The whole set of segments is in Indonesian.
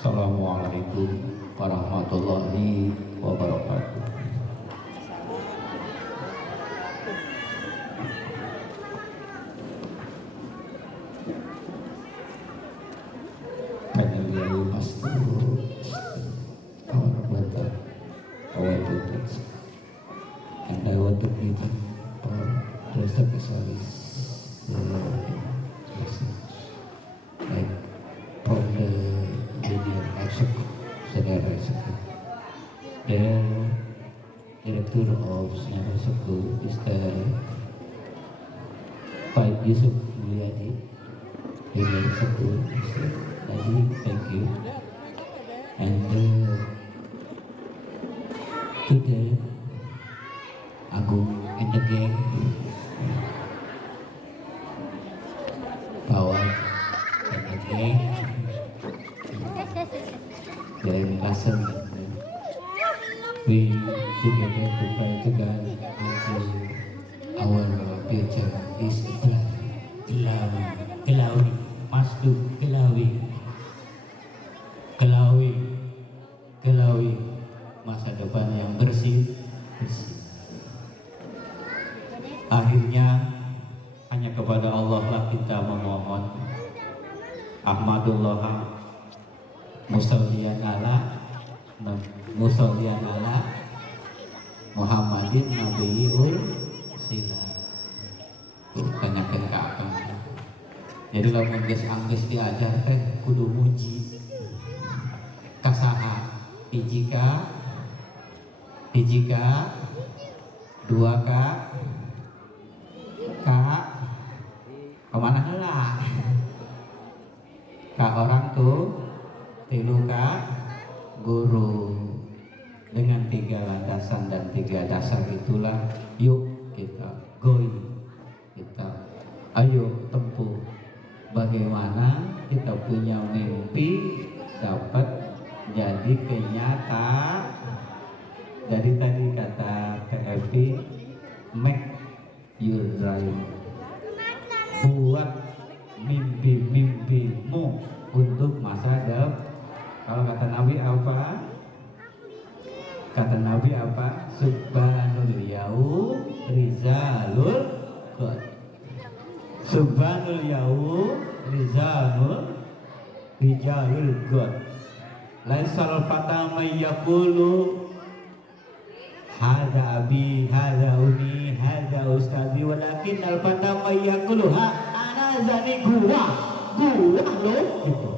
Assalamualaikum warahmatullahi wabarakatuh. Karena dia masuk our brother, our brothers, and I want to give for the specialists like from the junior executive, senior executive. The director of senior executive is the Pak Yusuf Mulyadi. Junior executive is the Tadi, thank you. And today, Agung and the gang, Pawat and the gang, during lesson, we together prepare together until our future is Kelawi, Masuk Kelawi, masa depan yang bersih. Akhirnya hanya kepada Allah lah kita memohon. Ahmadullah musallian ala Muhammadin Nabiul Sila. Tanyakan ke akang. Jadi lamun geus anggeus diajar teh kudu muji. Kasaha hiji ka dua ka kemana heula ka orang tuh tilu ka guru. Dengan 3 landasan dan 3 dasar itulah yuk kita ayo tempuh bagaimana kita punya mimpi dapat jadi kenyataan. Dari tadi kata TFP, make your dream, buat mimpi-mimpimu untuk masa depan. Kalau kata Nabi apa? Subhanul yaum rizalul qad. Subhanul yaum rizalul qad. Laisal fata mayyakulu hadza abi, hadza umi, hadza ustazi, walakin al fata mayyakulu ha ana zani gua lo gitu.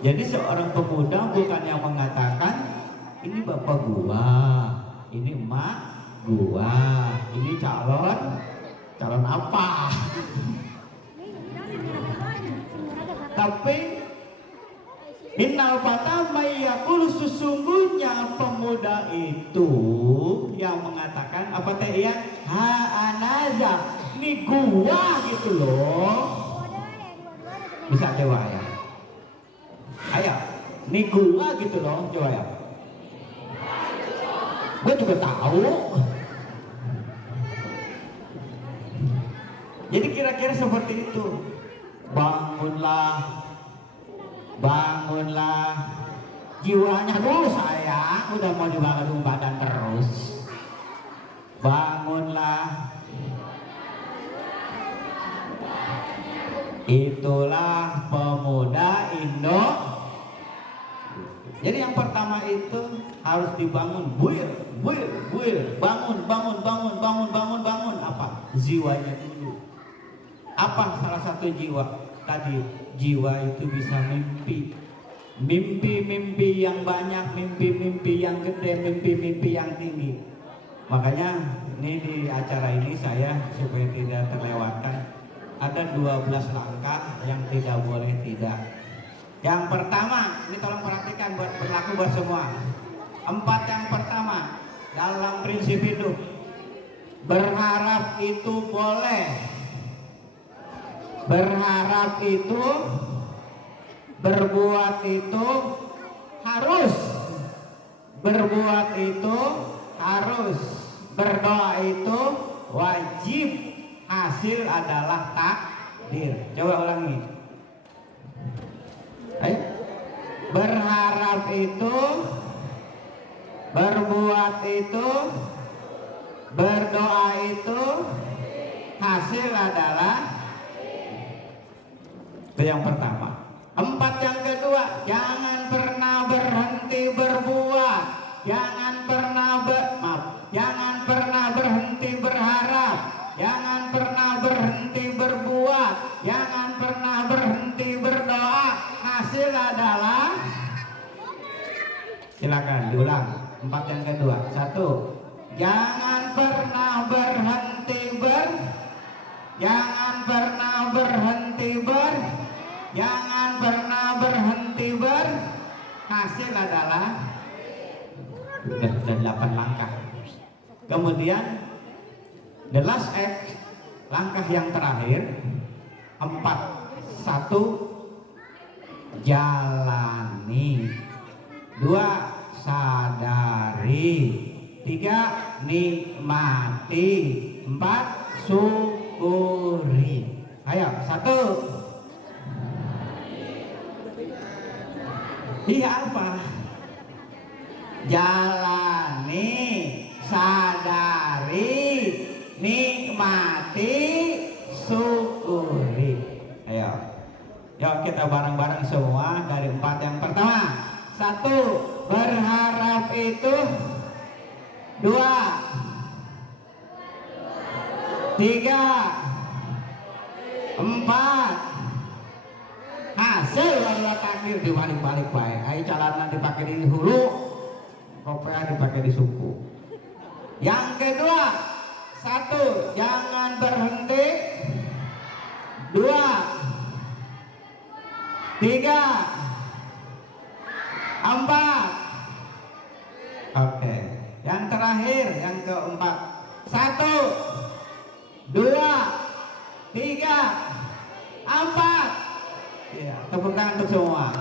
Jadi seorang pemuda bukan yang mengatakan ini bapak gua, ini emak gua, ini calon apa. Tapi innal fata mayyakul, sesungguhnya pemuda itu yang mengatakan apa teh ya? Ha anaza, ini gua gitu loh. Bisa coba ya? Ayo, ini gua gitu loh, coba ya. Gua juga tahu. Jadi kira-kira seperti itu. Bangunlah jiwanya dulu sayang, udah mau dibangun badan terus. Bangunlah, itulah pemuda Indo. Jadi yang pertama itu harus dibangun, buir, bangun. Apa? Jiwanya dulu. Apa salah satu jiwa? Tadi jiwa itu bisa mimpi yang banyak, mimpi yang gede, mimpi yang tinggi. Makanya ini di acara ini saya supaya tidak terlewatkan ada 12 langkah yang tidak boleh tidak. Yang pertama, ini tolong perhatikan berlaku buat semua. 4 yang pertama dalam prinsip hidup, berharap itu boleh. Berharap itu, berbuat itu harus, berbuat itu harus, berdoa itu wajib, hasil adalah takdir. Coba ulangi. Ayo berharap itu, berbuat itu, berdoa itu, hasil adalah itu yang pertama. 4 yang kedua, jangan pernah berhenti berbuat, jangan pernah jangan pernah berhenti berharap, jangan pernah berhenti berbuat, jangan pernah berhenti berdoa, hasil adalah, silakan diulang. 4 yang kedua. 1, jangan pernah berhenti jangan pernah berhenti jangan pernah berhenti hasil adalah 8 langkah. Kemudian the last act, langkah yang terakhir 4. 1, jalani. 2, sadari. 3, nikmati. 4, syukuri. Ayo, 1. Iya apa? Jalani, sadari, nikmati, syukuri. Ayo, yuk kita bareng-bareng semua dari 4 yang pertama. 1, berharap itu. 2, 3, 4, hasil wala takdir dibalik-balik baik. Ayo celana dipakai di hulu, kopiah dipakai di suku. Yang kedua, 1, jangan berhenti. 2, 3, 4. Oke. Yang terakhir, yang keempat. 1, 2, 3, 4. Ya, tepuk tangan untuk semua.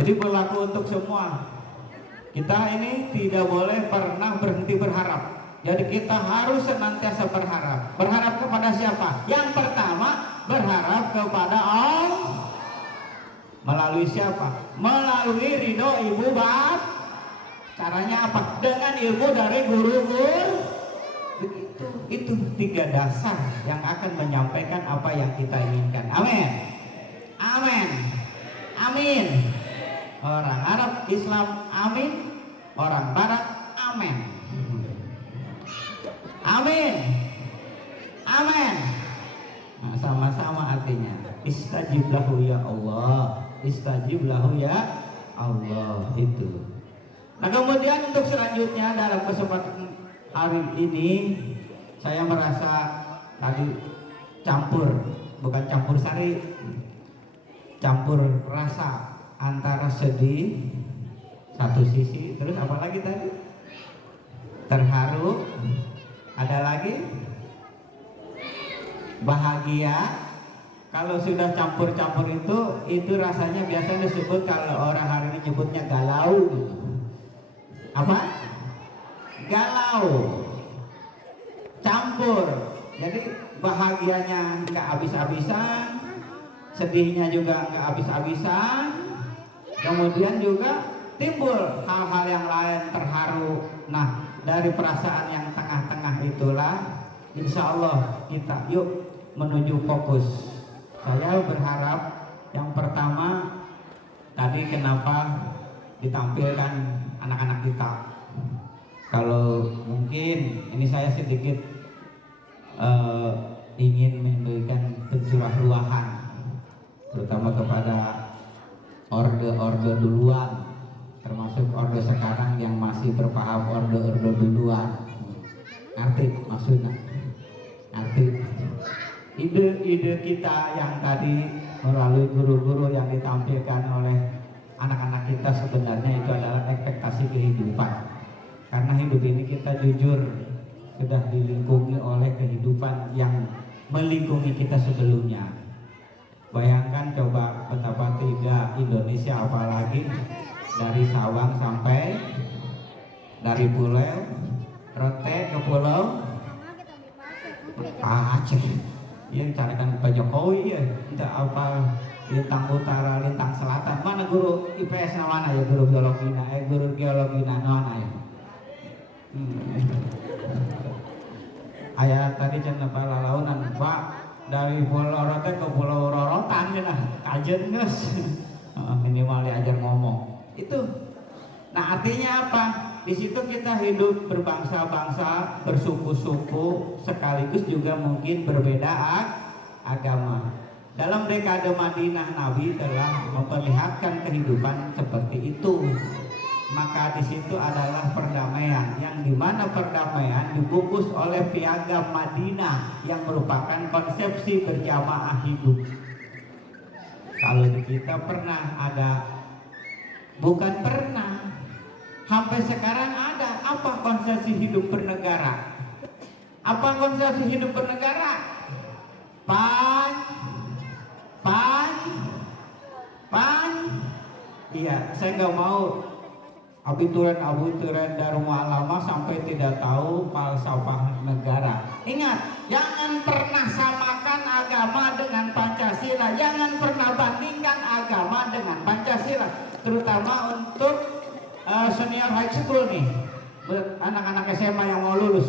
Jadi berlaku untuk semua. Kita ini tidak boleh pernah berhenti berharap. Jadi kita harus senantiasa berharap. Berharap kepada siapa? Yang pertama, berharap kepada Allah. Melalui siapa? Melalui ridho ibu bapak. Caranya apa? Dengan ilmu dari guru-guru. Itu 3 dasar yang akan menyampaikan apa yang kita inginkan. Amin. Amin. Amin. Orang Arab Islam amin, orang Barat amin. Amin. Amin. Nah, sama-sama artinya istajib lahu ya Allah, istajib lahu ya Allah. Itu. Nah, kemudian untuk selanjutnya dalam kesempatan hari ini saya merasa tadi bukan campur sari, campur rasa antara sedih satu sisi, terus apa lagi tadi? Terharu, ada lagi bahagia. Kalau sudah campur-campur itu rasanya biasanya disebut, kalau orang hari ini nyebutnya galau. Apa? Galau. Campur. Jadi bahagianya nggak habis-habisan, sedihnya juga nggak habis-habisan, kemudian juga timbul hal-hal yang lain, terharu. Nah, dari perasaan yang tengah-tengah itulah insya Allah kita yuk menuju fokus. Saya berharap yang pertama tadi kenapa ditampilkan anak-anak kita. Kalau mungkin ini saya sedikit ingin memberikan pencurahan terutama kepada orde-orde duluan, termasuk orde sekarang yang masih berpaham orde-orde duluan. Ngerti maksudnya? Ngerti? Ide-ide kita yang tadi melalui guru-guru yang ditampilkan oleh anak-anak kita sebenarnya itu adalah ekspektasi kehidupan. Karena hidup ini kita jujur sudah dilingkungi oleh kehidupan yang melingkungi kita sebelumnya. Bayangkan coba betapa tidak Indonesia, apalagi dari Sabang sampai dari Pulau Rote ke Pulau Aceh. Yang carikan Pak Jokowi ya, tidak apa lintang utara, lintang selatan. Mana guru IPS mana ya, guru geologi guru geologi mana ya? Ayah tadi cenah palalaunan Pak dari Pulau Rote ke Pulau Rorotan cenah kajen geus. Minimal diajar ngomong. Itu. Nah, artinya apa? Di situ kita hidup berbangsa-bangsa, bersuku-suku, sekaligus juga mungkin berbeda agama. Dalam dekade Madinah Nabi telah memperlihatkan kehidupan seperti itu. Maka di situ adalah perdamaian, yang dimana perdamaian dibungkus oleh piagam Madinah yang merupakan konsepsi berjamaah hidup. Kalau di kita pernah ada, bukan pernah, sampai sekarang ada. Apa konsepsi hidup bernegara? Apa konsepsi hidup bernegara? Iya, saya nggak mau abituran Darul Alama sampai tidak tahu falsafah negara. Ingat, jangan pernah samakan agama dengan Pancasila, jangan pernah bandingkan agama dengan Pancasila, terutama untuk senior high school nih, anak-anak SMA yang mau lulus.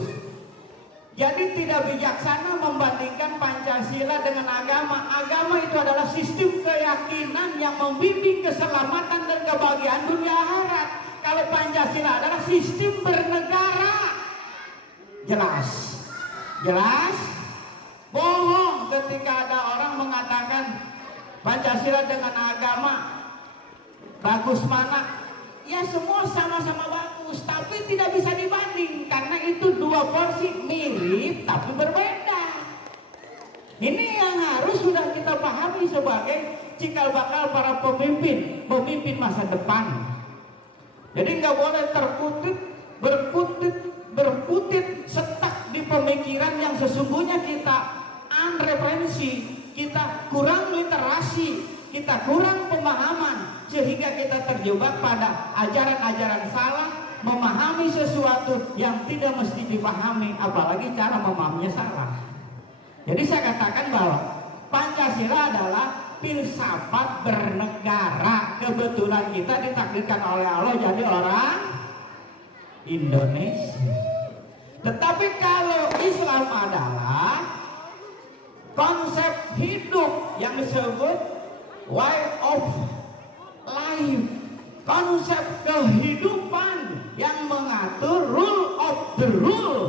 Jadi tidak bijaksana membandingkan Pancasila dengan agama. Agama itu adalah sistem keyakinan yang membimbing keselamatan dan kebahagiaan dunia akhirat. Kalau Pancasila adalah sistem bernegara. Jelas? Bohong ketika ada orang mengatakan Pancasila dengan agama bagus mana. Ya semua sama-sama bagus, tapi tidak bisa dibanding karena itu dua porsi mirip tapi berbeda. Ini yang harus sudah kita pahami sebagai cikal bakal para pemimpin masa depan. Jadi nggak boleh berkutit setak di pemikiran yang sesungguhnya kita unreferensi, kita kurang literasi, kita kurang pemahaman, sehingga kita terjebak pada ajaran-ajaran salah, memahami sesuatu yang tidak mesti dipahami, apalagi cara memahaminya salah. Jadi saya katakan bahwa Pancasila adalah filsafat bernegara. Kebetulan kita ditakdirkan oleh Allah jadi orang Indonesia. Tetapi kalau Islam adalah konsep hidup yang disebut way of life, konsep kehidupan yang mengatur rule of the rule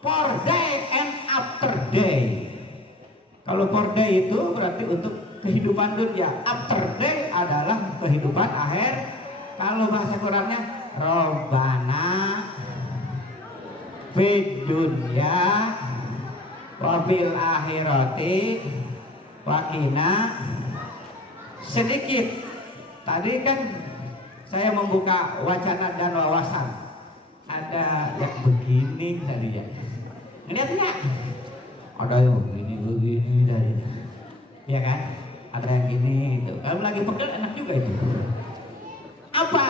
for day and after day. Kalau for day itu berarti untuk kehidupan dunia, after day adalah kehidupan akhir. Kalau bahasa Qurannya Robbana fid dunya wa fil akhirati waqina. Sedikit tadi kan saya membuka wacana dan wawasan, ada yang begini tadi ya, ngeliat nggak? Ada yang begini tadi, ya kan? Ada yang gini itu. Kalau lagi pegel enak juga itu. Apa?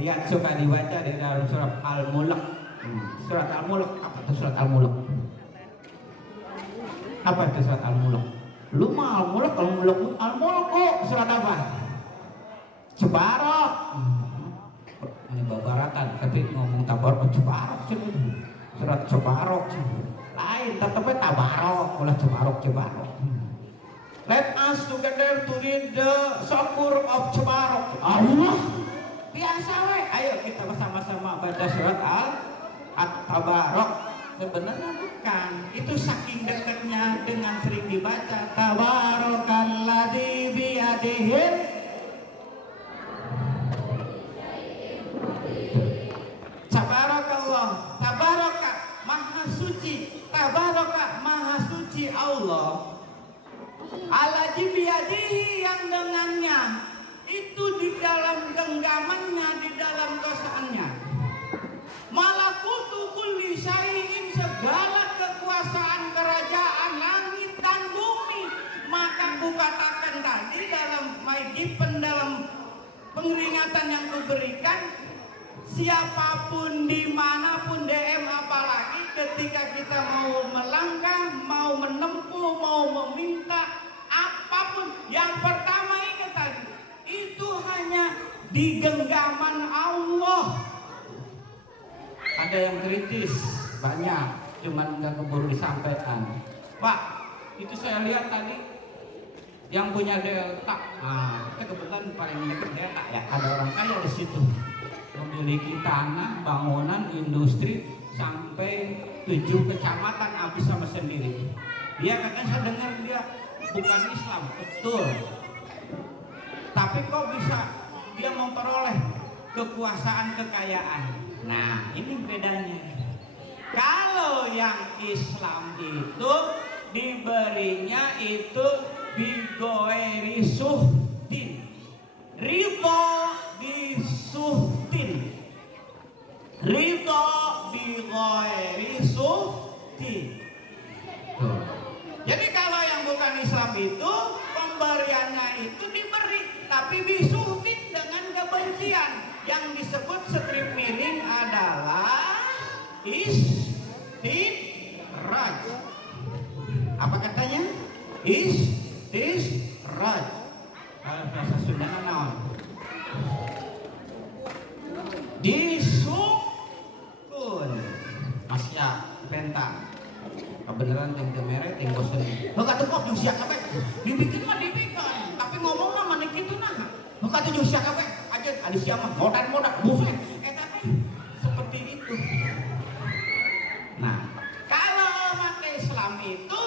Lihat, suka dibaca di dalam surat Al-Mulk. Surat Al-Mulk, apa itu surat Al-Mulk? Apa itu surat Al-Mulk? Lu mah Al-Mulk, Al-Mulk surat apa? Cebarok. Ini babaratan, tapi ngomong tabarok cebarok itu. Surat Cebarok lain, tetapnya tabarok, ulah cebarok. Let us together to read the Sopur of Cebarok. Allah biasa we. Ayo kita bersama-sama baca surat Al-Tabarok. Sebenarnya bukan, itu saking dekatnya dengan sering dibaca. Tabarakalladzi biyadihi Tabarakallah, tabaraka maha suci, tabaraka maha suci Allah. Alladzi biyadihi yang dengannya itu di dalam genggamannya, di dalam dosaannya. Malakutu kulli syai'in, segala kekuasaan kerajaan langit dan bumi. Maka kukatakan tadi dalam maijipen, dalam pengeringatan yang kuberikan, siapapun dimanapun DM, apalagi ketika kita mau melangkah, mau menempuh, mau meminta apapun apapun. Yang pertama ingat tadi, itu hanya di genggaman Allah. Ada yang kritis, banyak, cuman nggak keburu disampaikan. Pak, itu saya lihat tadi yang punya delta, nah kita kebetulan paling dekat delta ya, ada orang kaya di situ, memiliki tanah, bangunan, industri sampai 7 kecamatan habis sama sendiri. Dia katanya, saya dengar dia bukan Islam, betul. Tapi kok bisa dia memperoleh kekuasaan, kekayaan? Nah, ini bedanya. Kalau yang Islam itu diberinya itu bigoeri suhtin, ridho bisuhtin, ridho bigoeri suhtin. Jadi kalau yang bukan Islam itu pemberiannya itu diberi tapi bisuhtin, dengan kebencian. Yang disebut strip miring adalah istiraj. Apa katanya? Istiraj. Kalau bahasa Sunda naon? Disukun. Masya penta. Kebenaran ting temere ting bosen. Lo kata kok jusia kabeh. Dibikin mah dibikin, tapi ngomong mah mana kitu nah. Lo kata jusia kabeh aja ada siapa modal buset. Tapi seperti itu. Nah, kalau umat Islam itu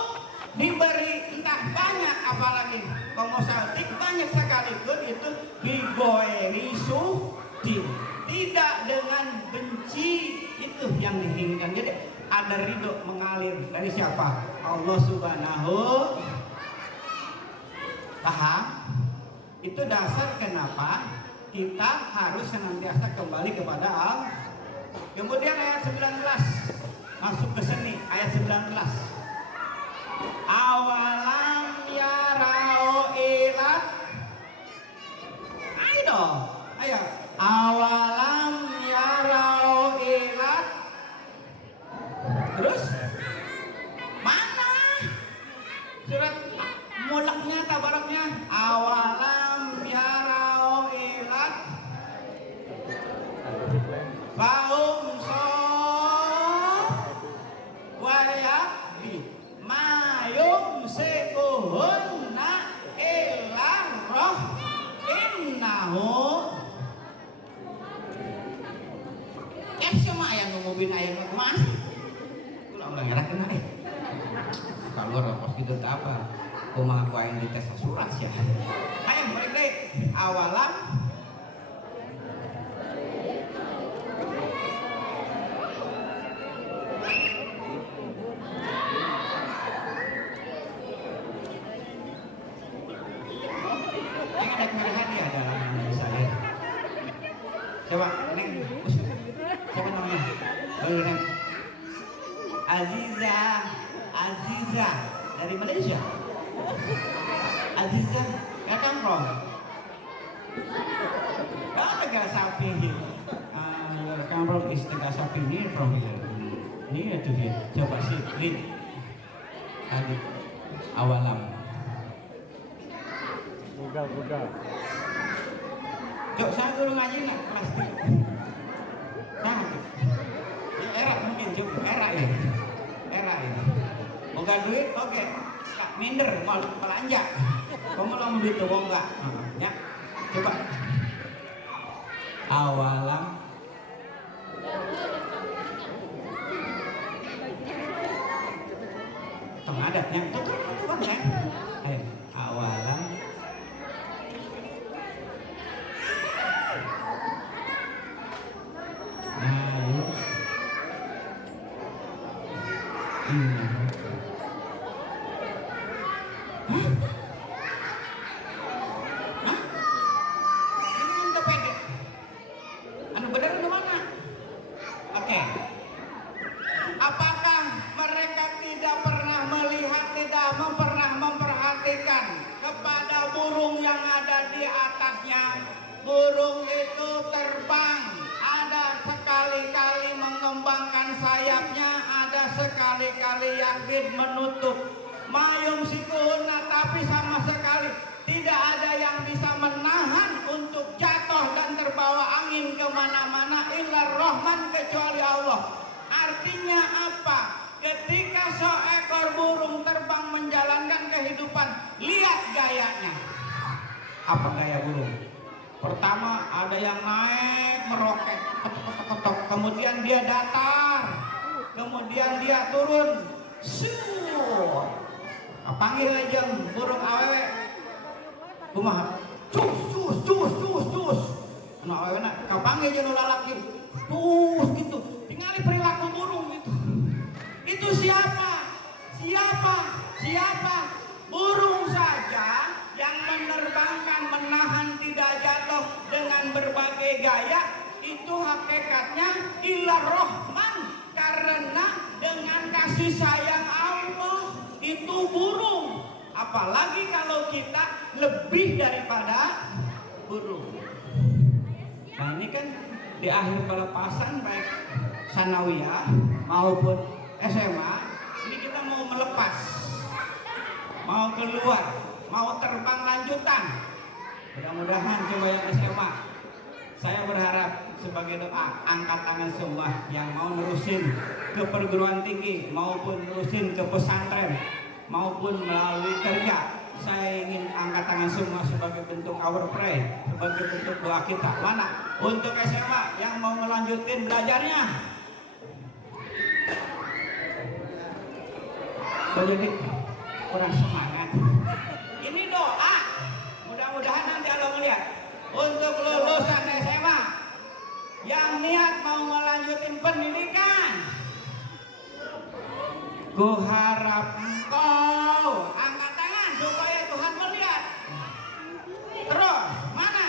diberi entah banyak, apalagi komosaltik banyak sekaligus, itu bigoeri suhtin, tidak dengan benci, itu yang diinginkan. Jadi ada ridho mengalir dari siapa? Allah Subhanahu. Paham? Itu dasar kenapa kita harus senantiasa kembali kepada Allah. Kemudian ayat 19, masuk ke sini, ayat 19. Awalam yarau ilat. Ayo, ayo. Awalam yarau ilat. Terus mana surat mulaknya, tabaraknya? Awalam yarau ilat faum so wayakbi mayum sekuhunna ilar roh innahu. Cuma yang ngomongin ayam mas ulang ngerah kena kalau rapos gitu apa kumaha ku ayam di tes surat ya. Ayo balik deh. Awalam coba ini siapa namanya? Aziza dari Malaysia. Aziza, where come from? Tegal Sapi. Where come from is Tegal Sapi, near from here. Near to here. Coba sih, read. Tadi awalam. Buka. Cok, saya dulu ngaji nak kelas 3. Nah, era mungkin cok, era ya. Moga duit, oke. Kak minder, mau belanja. Kamu mau duit tuh enggak? Ya, coba. Awalam. Tengah adatnya, itu kan ya. Ayo, awalam. Burung itu terbang, ada sekali-kali mengembangkan sayapnya, ada sekali-kali yakin menutup. mayung sikuna, tapi sama sekali tidak ada yang bisa menahan untuk jatuh dan terbawa angin kemana-mana illa Rahman, kecuali Allah. Artinya apa? Ketika seekor burung terbang menjalankan kehidupan, lihat gayanya. Apa gaya burung? Pertama ada yang naik meroket, ketok, kemudian dia datar, kemudian dia turun, syuur. Panggil aja burung awewe, kumaha, cus. Nah awewe nak, kau panggil aja lalaki, cus gitu. Tinggali perilaku burung itu. Itu siapa? Burung saja yang menerbangkan, menahan tidak jatuh dengan berbagai gaya, itu hakikatnya ilah Rahman, karena dengan kasih sayang Allah itu burung. Apalagi kalau kita lebih daripada burung. Nah ini kan di akhir pelepasan baik sanawiyah maupun SMA, ini kita mau melepas, mau keluar, mau terbang lanjutan. Mudah-mudahan coba yang SMA, saya berharap sebagai doa, angkat tangan semua yang mau nerusin ke perguruan tinggi maupun nerusin ke pesantren maupun melalui kerja. Saya ingin angkat tangan semua sebagai bentuk our pray, sebagai bentuk doa kita. Mana? Untuk SMA yang mau melanjutkan belajarnya. Jadi kurang semangat. Ini doa. Mudah-mudahan nanti Allah melihat. Untuk lulusan SMA yang niat mau melanjutin pendidikan, ku harap engkau angkat tangan supaya Tuhan melihat. Terus mana?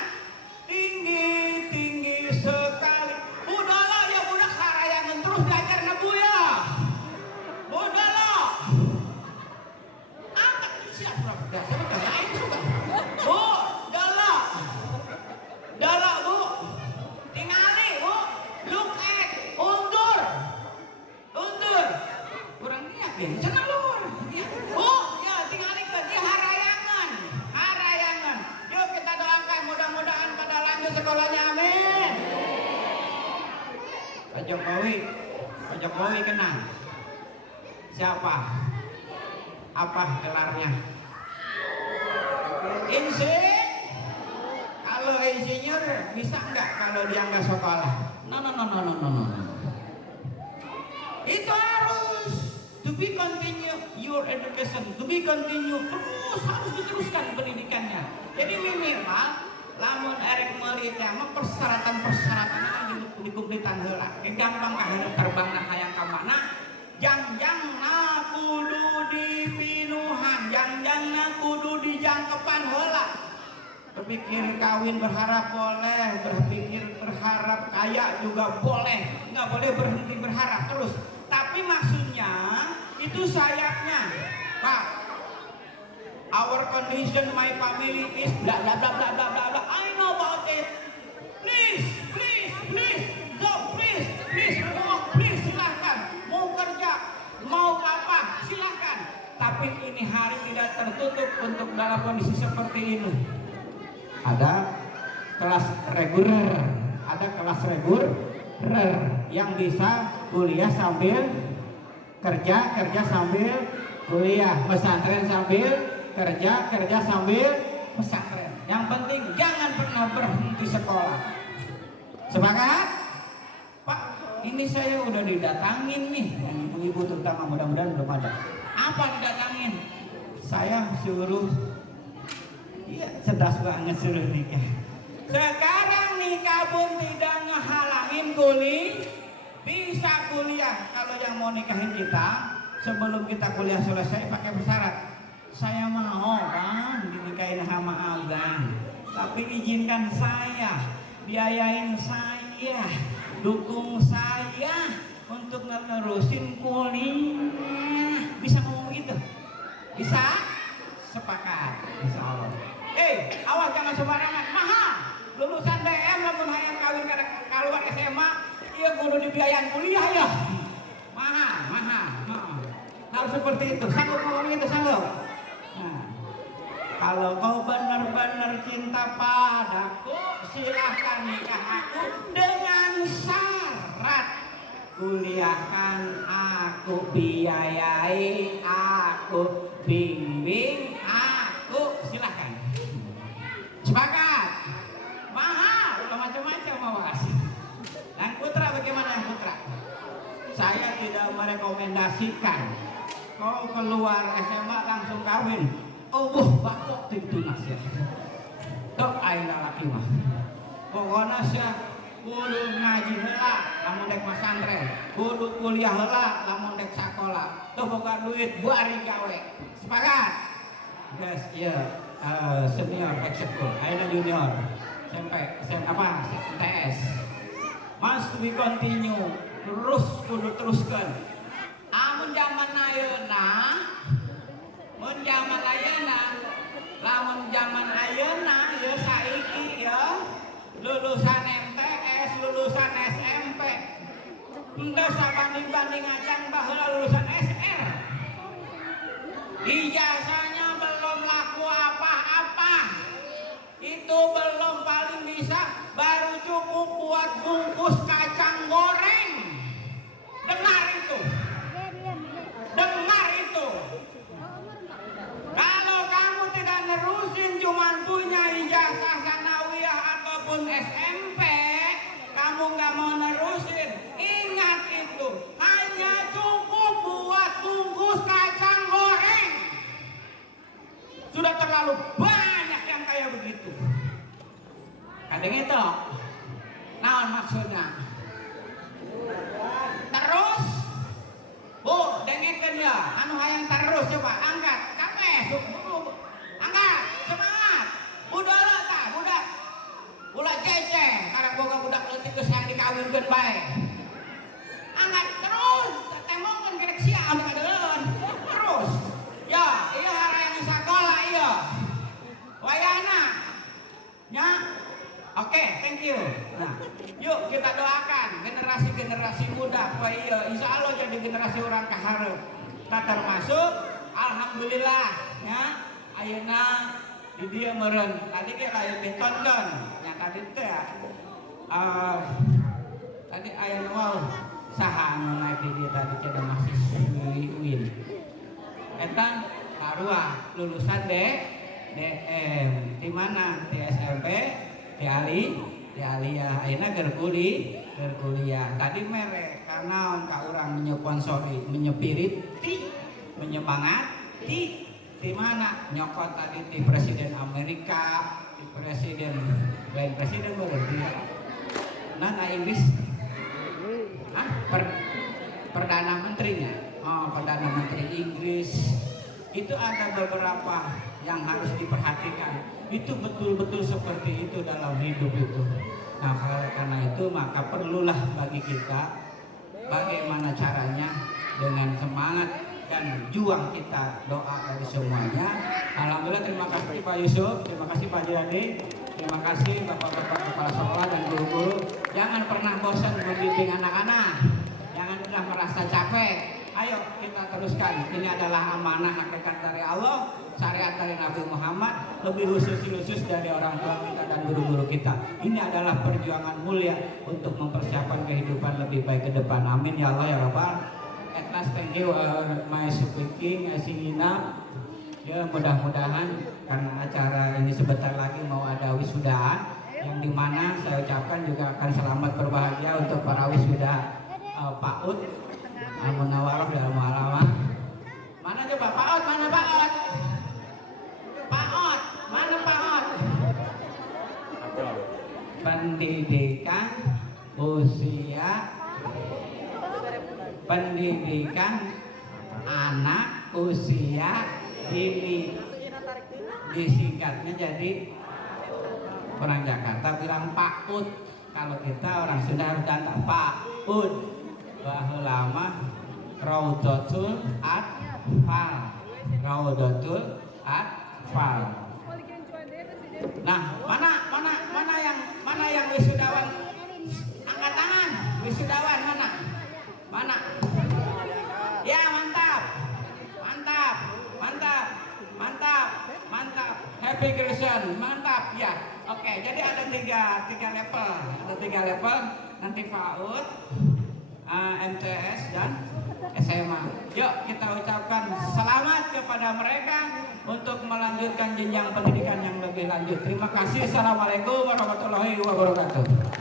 Tinggi sekali. Budahlah ya budak harayangan terus belajar nabu ya. Budahlah. Angkat siapa? Siapa saya suka. Bu, dalah bu. Tingali bu. Look at, undur. Kurang niat nih. Jangan lur. Bu, ya tingali ke dia harayangan. Yuk kita doakan mudah-mudahan pada lanjut sekolahnya, amin. Pak Jokowi kenal. Siapa? Apa gelarnya? Kalau insinyur bisa nggak kalau dia nggak sekolah? No. Itu harus to be continue your education, to be continue, terus harus diteruskan pendidikannya. Jadi minimal lamun Erik melihatnya mah persyaratan dikumpulkan heula. Gampang kaheureun terbang na hayang ka mana? Jangjangna kudu dipinuhan, jangjangna kudu dijangkepan heula. Berpikir kawin berharap boleh, berpikir berharap kaya juga boleh, nggak boleh berhenti berharap terus. Tapi maksudnya itu sayapnya, Pak. Our condition, my family is bla bla bla bla bla bla. I know about it. Please, silahkan. Mau kerja, mau apa, silahkan. Tapi ini hari tidak tertutup untuk dalam kondisi seperti ini. Ada kelas reguler yang bisa kuliah sambil kerja sambil kuliah, pesantren sambil kerja sambil pesantren. Yang penting jangan pernah berhenti sekolah. Semangat, Pak. Ini saya udah didatangin nih, ibu terutama, mudah-mudahan belum ada. Apa didatangin? Saya suruh. Iya, cerdas banget suruh nikah. Sekarang nikah pun tidak ngehalangin bisa kuliah. Kalau yang mau nikahin kita, sebelum kita kuliah selesai pakai syarat. Saya mau kan dinikahin sama abang, tapi izinkan saya, biayain saya, dukung saya untuk ngerusin kuliah. Bisa ngomong gitu? Bisa? Sepakat, insya Allah. Awas jangan sembarangan, mahal. Lulusan BM lamun hayang kawin keluar SMA, iya kudu dibiayain kuliah ya. Mahal. Harus seperti itu. Sanggup ngomong itu, sanggup? Nah, kalau kau benar-benar cinta padaku, silahkan nikah aku dengan syarat kuliahkan aku, biayai aku, bimbing aku, silahkan. Sepakat? Mahal, udah macam-macam awas. Dan putra bagaimana yang putra? Saya tidak merekomendasikan kau keluar SMA langsung kawin. Oh, bakok itu nasya. Tok aina laki mah. Pokoknya sih kudu ngaji heula lamun dek pesantren, kudu kuliah heula lamun dek sakola. Tuh boga duit bari gawe. Sepakat? Yes, iya. Senior eksekul, aina junior. Sampai apa? TS. Must we continue. Terus kudu teruskan. Amun zaman ayeuna, mun zaman ayeuna, lamun zaman ayeuna ya saiki ya lulusan MTS, lulusan SMP, henteu sabanding-banding acan baheula lulusan SR. Ijazahnya belum laku apa-apa. Itu belum paling bisa, baru cukup buat bungkus kacang goreng. Dengar itu. Dengar itu. Kalau kamu tidak nerusin cuman punya ijazah sanawiyah ataupun SMP, kamu nggak mau nerusin. Ingat itu, hanya cukup buat bungkus kacang goreng. Sudah terlalu banyak yang kayak begitu. Kadang itu, naon maksudnya? Terus, bu, dengerin ya, anu hayang terus coba angkat, kape, angkat, semangat, budak lo tak, budak cece, karena boga budak letik geus yang dikawinkeun bae. Angkat terus, temongkeun kerek sia anu kadeun. Terus, ya, iya hayang sakola iya. Wayana, nya. Oke, thank you. Nah, yuk kita doakan generasi muda supaya iya, insya Allah jadi generasi orang kaharep. Kita termasuk, alhamdulillah, ya, ayeuna di dia meren. Tadi kita lain ditonton, yang tadi teh, tadi ayeuna mau saha anu naik di dia tadi ceda masih UIN. Eta Arwah lulusan DM di mana? Di SMP. Di Ali ya ayeuna keur kuliah. Tadi merek karena ka urang menyponsori, menyepiriti, menyemangati di mana nyokot tadi di presiden Amerika, di presiden lain presiden berarti ya. Nah Inggris. Perdana menterinya. Oh, perdana menteri Inggris. Itu ada beberapa yang harus diperhatikan. Itu betul-betul seperti itu dalam hidup itu. Nah, karena itu maka perlulah bagi kita bagaimana caranya dengan semangat dan juang kita, doa dari semuanya. Alhamdulillah, terima kasih Pak Yusuf, terima kasih Pak Jadi, terima kasih Bapak-bapak kepala sekolah dan guru-guru. Jangan pernah bosan membimbing anak-anak, jangan pernah merasa capek. Ayo kita teruskan. Ini adalah amanah hakikat dari Allah, syariat dari Nabi Muhammad, lebih khusus dari orang tua kita dan guru-guru kita. Ini adalah perjuangan mulia untuk mempersiapkan kehidupan lebih baik ke depan. Amin ya Allah ya Rabbal. At last, thank you my speaking Singina. Ya mudah-mudahan karena acara ini sebentar lagi mau ada wisudaan, yang dimana saya ucapkan juga akan selamat berbahagia untuk para wisuda PAUD. Al-Munawarah dan Al-Mu'alamah. Mana coba PAUD? Mana PAUD? PAUD, mana PAUD? Pendidikan usia, pendidikan anak usia dini. Disingkatnya jadi orang Jakarta bilang PAUD. Kalau kita orang Sunda harus datang PAUD. Baheula Raudhatul Atfal. Raudhatul Atfal. Nah, mana yang wisudawan? Angkat tangan. Wisudawan mana? Mana? Ya, mantap. application, mantap ya. Oke, jadi ada tiga level, nanti PAUD, MTS dan SMA. Yuk kita ucapkan selamat kepada mereka untuk melanjutkan jenjang pendidikan yang lebih lanjut. Terima kasih. Assalamualaikum warahmatullahi wabarakatuh.